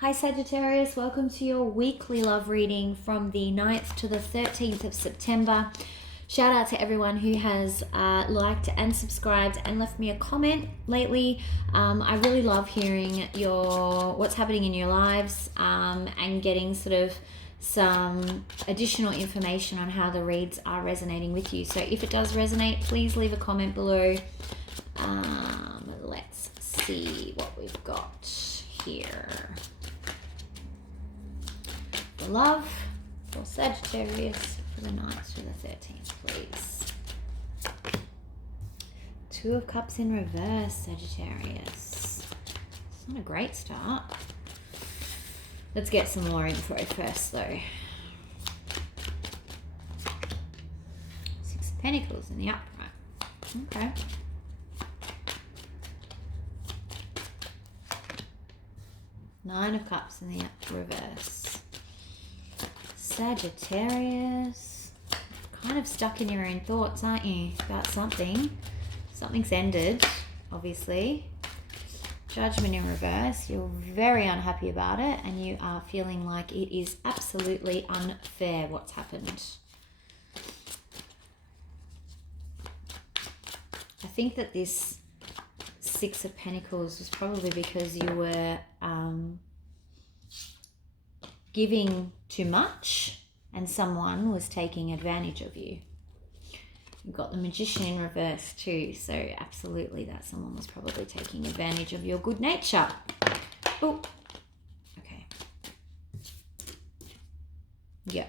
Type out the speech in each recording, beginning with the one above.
Hi Sagittarius, welcome to your weekly love reading from the 9th to the 13th of September. Shout out to everyone who has liked and subscribed and left me a comment lately. I really love hearing what's happening in your lives and getting sort of some additional information on how the reads are resonating with you. So if it does resonate, please leave a comment below. Let's see what we've got here. The love for Sagittarius for the 9th to the 13th, please. Two of Cups in reverse, Sagittarius. It's not a great start. Let's get some more info first, though. Six of Pentacles in the upright. Okay. Nine of Cups in the reverse. Sagittarius, kind of stuck in your own thoughts, aren't you? About something. Something's ended, obviously. Judgment in reverse. You're very unhappy about it and you are feeling like it is absolutely unfair what's happened. I think that this Six of Pentacles was probably because you were giving too much and someone was taking advantage of you. You've got the Magician in reverse too, so absolutely that someone was probably taking advantage of your good nature. Oh, okay. Yeah.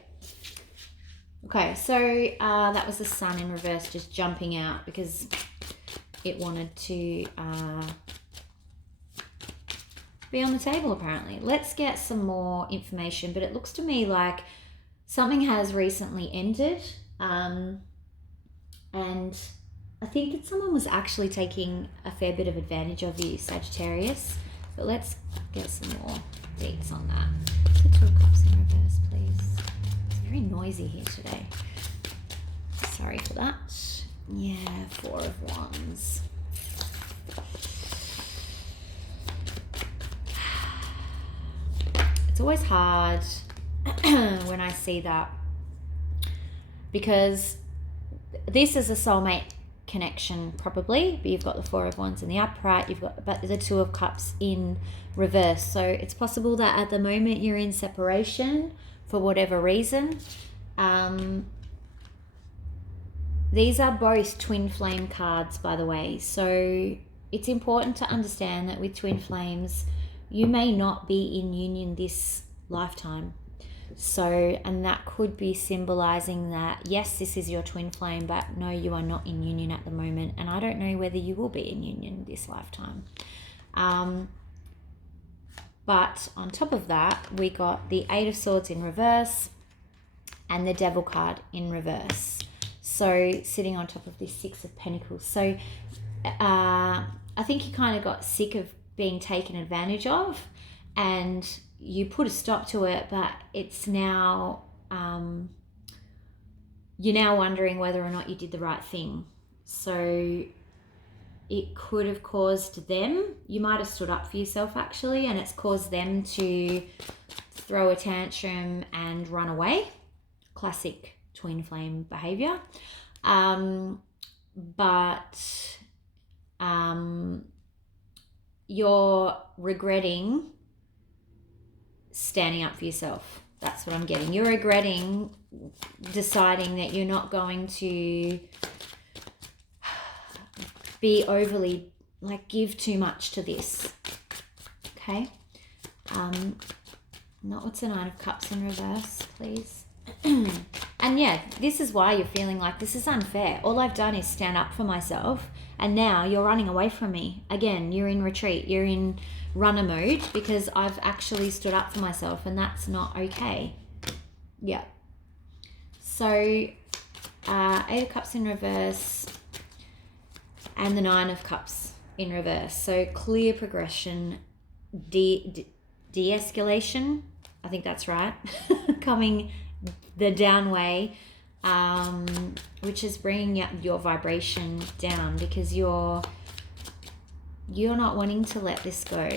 Okay, so that was the Sun in reverse just jumping out because it wanted to be on the table apparently. Let's get some more information, but it looks to me like something has recently ended and I think that someone was actually taking a fair bit of advantage of you, Sagittarius, but let's get some more dates on that. The Two of Cups in reverse, please. It's very noisy here today. Sorry for that. Yeah, Four of Wands. It's always hard when I see that because this is a soulmate connection probably, but you've got the Four of Wands in the upright, you've got the Two of Cups in reverse. So it's possible that at the moment you're in separation for whatever reason. These are both twin flame cards, by the way. So it's important to understand that with twin flames, you may not be in union this lifetime. So, and that could be symbolizing that, yes, this is your twin flame, but no, you are not in union at the moment. And I don't know whether you will be in union this lifetime. But on top of that, we got the Eight of Swords in reverse and the Devil card in reverse. So sitting on top of this Six of Pentacles. So I think you kind of got sick of being taken advantage of and you put a stop to it, but it's now, you're now wondering whether or not you did the right thing. So it could have caused them, you might have stood up for yourself actually, and it's caused them to throw a tantrum and run away. Classic twin flame behavior. But you're regretting standing up for yourself. That's what I'm getting. You're regretting deciding that you're not going to be overly, like, give too much to this. Okay? Not what's the Nine of Cups in reverse, please. And yeah, this is why you're feeling like this is unfair. All I've done is stand up for myself and now you're running away from me. Again, you're in retreat. You're in runner mode because I've actually stood up for myself and that's not okay. Yeah. So, Eight of Cups in reverse and the Nine of Cups in reverse. So clear progression, de-escalation. I think that's right. Coming the down way, which is bringing your vibration down because you're not wanting to let this go.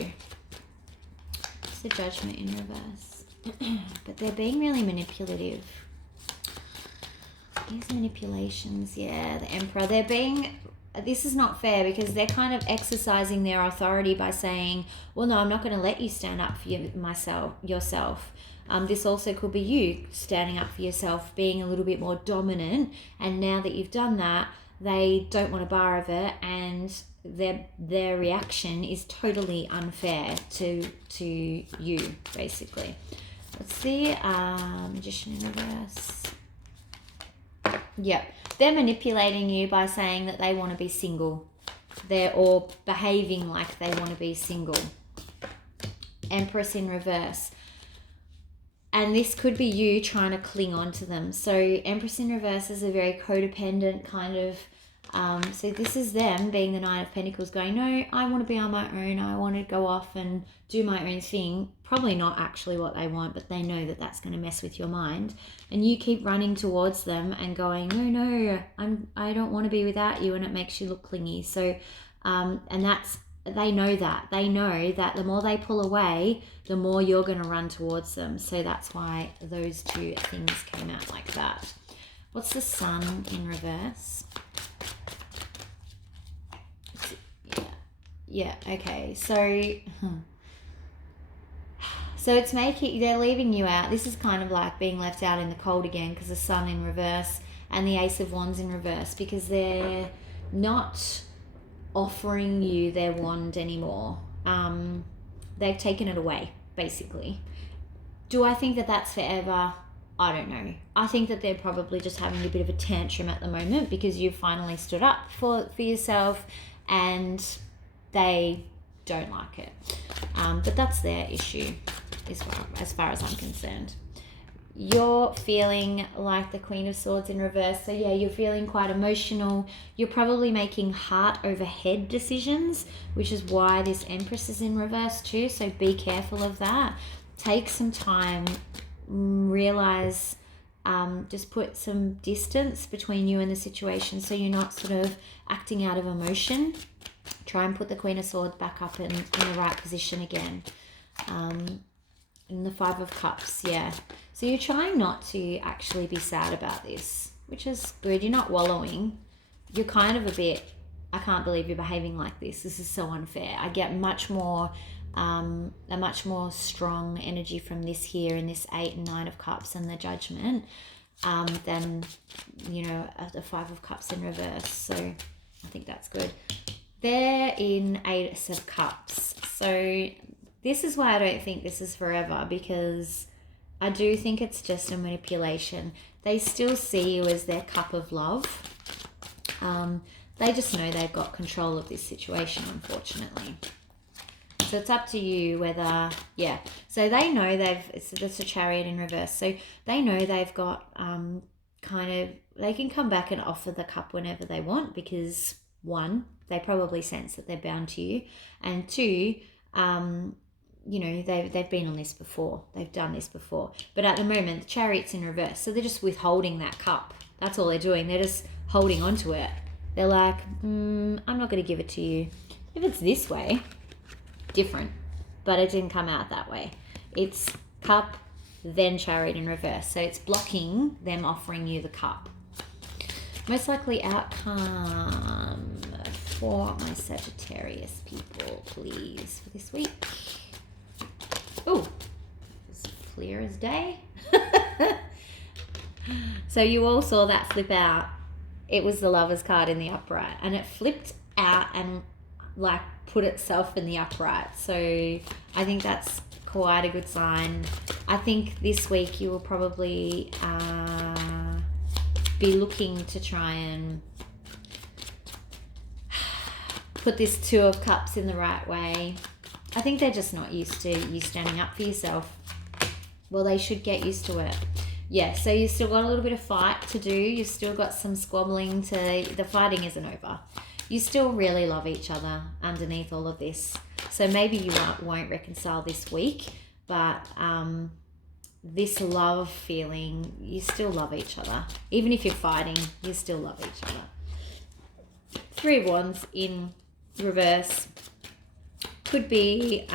the Judgment in reverse? But they're being really manipulative. These manipulations, yeah, the Emperor. They're being, this is not fair because they're kind of exercising their authority by saying, well, no, I'm not going to let you stand up for yourself. This also could be you standing up for yourself, being a little bit more dominant. And now that you've done that, they don't want a bar of it, and their reaction is totally unfair to you, basically. Let's see, Magician in reverse. Yep, they're manipulating you by saying that they want to be single. They're all behaving like they want to be single. Empress in reverse. And this could be you trying to cling on to them. So Empress in reverse is a very codependent kind of, so this is them being the Nine of Pentacles going, no, I want to be on my own. I want to go off and do my own thing. Probably not actually what they want, but they know that that's going to mess with your mind. And you keep running towards them and going, no, I don't want to be without you. And it makes you look clingy. So, and that's, they know that. They know that the more they pull away, the more you're going to run towards them. So that's why those two things came out like that. What's the Sun in reverse? Yeah, okay. So it's they're leaving you out. This is kind of like being left out in the cold again because the Sun in reverse and the Ace of Wands in reverse, because they're not offering you their wand anymore. They've taken it away, basically. Do I think that that's forever? I don't know. I think that they're probably just having a bit of a tantrum at the moment because you've finally stood up for yourself and they don't like it. But that's their issue as far as I'm concerned. You're feeling like the Queen of Swords in reverse. So yeah, you're feeling quite emotional. You're probably making heart over head decisions, which is why this Empress is in reverse too. So be careful of that. Take some time, realize, just put some distance between you and the situation so you're not sort of acting out of emotion. Try and put the Queen of Swords back up in the right position again. And the Five of Cups, yeah. So you're trying not to actually be sad about this, which is good. You're not wallowing. You're kind of a bit, I can't believe you're behaving like this. This is so unfair. I get much more, a much more strong energy from this here in this 8 and 9 of Cups and the Judgment than, you know, the 5 of Cups in reverse. So I think that's good. They're in Ace of Cups. So this is why I don't think this is forever, because I do think it's just a manipulation. They still see you as their cup of love. They just know they've got control of this situation, unfortunately. So it's up to you whether, yeah. So they know it's a Chariot in reverse. So they know they've got they can come back and offer the cup whenever they want because, one, they probably sense that they're bound to you. And two, you know, they've been on this before. They've done this before. But at the moment, the Chariot's in reverse. So they're just withholding that cup. That's all they're doing. They're just holding on to it. They're like, I'm not going to give it to you. If it's this way, different. But it didn't come out that way. It's cup, then Chariot in reverse. So it's blocking them offering you the cup. Most likely outcome for my Sagittarius people, please, for this week. Oh, it's clear as day. So you all saw that flip out. It was the Lover's card in the upright, and it flipped out and like put itself in the upright. So I think that's quite a good sign. I think this week you will probably be looking to try and put this Two of Cups in the right way. I think they're just not used to you standing up for yourself. Well, they should get used to it. Yeah, so you've still got a little bit of fight to do. You've still got some squabbling the fighting isn't over. You still really love each other underneath all of this. So maybe you won't reconcile this week, but this love feeling, you still love each other. Even if you're fighting, you still love each other. Three of Wands in reverse. Could be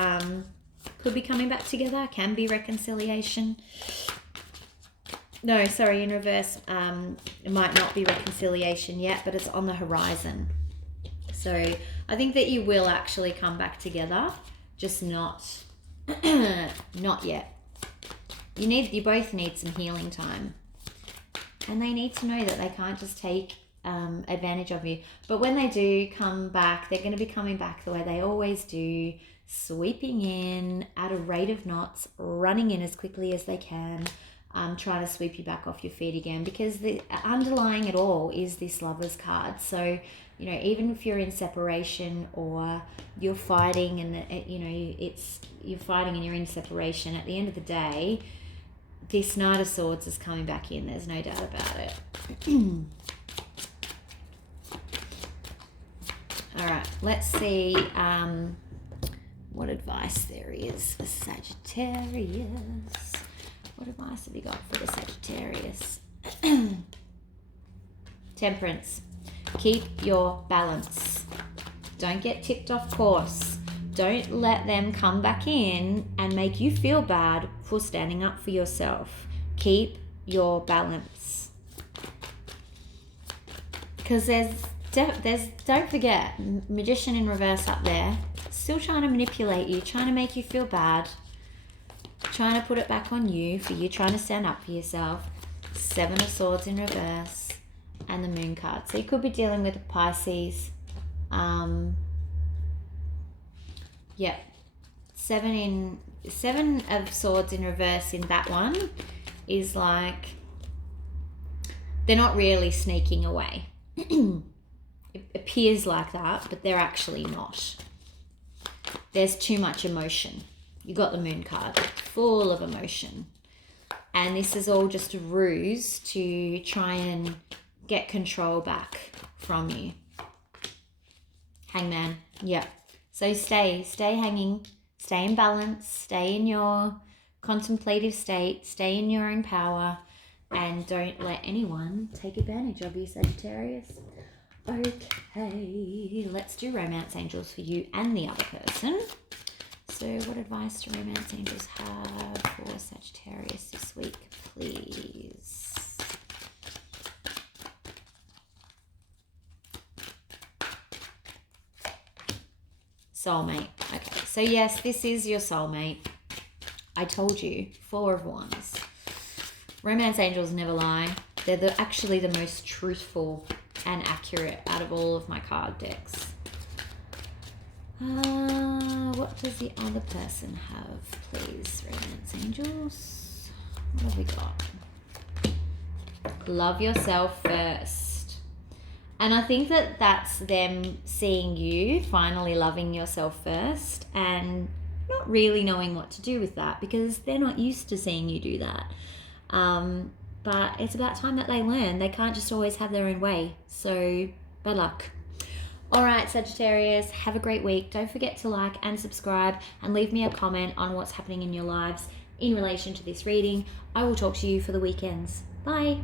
could be coming back together, can be reconciliation. No, sorry, in reverse, it might not be reconciliation yet, but it's on the horizon. So I think that you will actually come back together, just not not yet. You both need some healing time, and they need to know that they can't just take advantage of you. But when they do come back, they're going to be coming back the way they always do, sweeping in at a rate of knots, running in as quickly as they can, trying to sweep you back off your feet again, because the underlying it all is this Lovers card. So, you know, even if you're in separation or you're fighting and, you know, you're fighting and you're in separation, at the end of the day, this Knight of Swords is coming back in. There's no doubt about it. All right, let's see what advice there is for Sagittarius. What advice have you got for the Sagittarius? Temperance. Keep your balance. Don't get tipped off course. Don't let them come back in and make you feel bad for standing up for yourself. Keep your balance. Because there's don't forget, Magician in reverse up there, still trying to manipulate you, trying to make you feel bad, trying to put it back on you for you trying to stand up for yourself. Seven of Swords in reverse and the Moon card. So you could be dealing with a Pisces. Yeah, seven of Swords in reverse in that one is like they're not really sneaking away. It appears like that, but they're actually not. There's too much emotion. You got the Moon card, full of emotion. And this is all just a ruse to try and get control back from you. Hangman, yeah. So stay hanging, stay in balance, stay in your contemplative state, stay in your own power, and don't let anyone take advantage of you, Sagittarius. Okay, let's do romance angels for you and the other person. So what advice do romance angels have for Sagittarius this week, please? Soulmate. Okay, so yes, this is your soulmate. I told you, Four of Wands. Romance angels never lie. They're actually the most truthful and accurate out of all of my card decks. What does the other person have, please, romance angels? What have we got? Love yourself first. And I think that that's them seeing you, finally loving yourself first, and not really knowing what to do with that because they're not used to seeing you do that. But it's about time that they learn. They can't just always have their own way. So, bad luck. All right, Sagittarius, have a great week. Don't forget to like and subscribe and leave me a comment on what's happening in your lives in relation to this reading. I will talk to you for the weekends. Bye.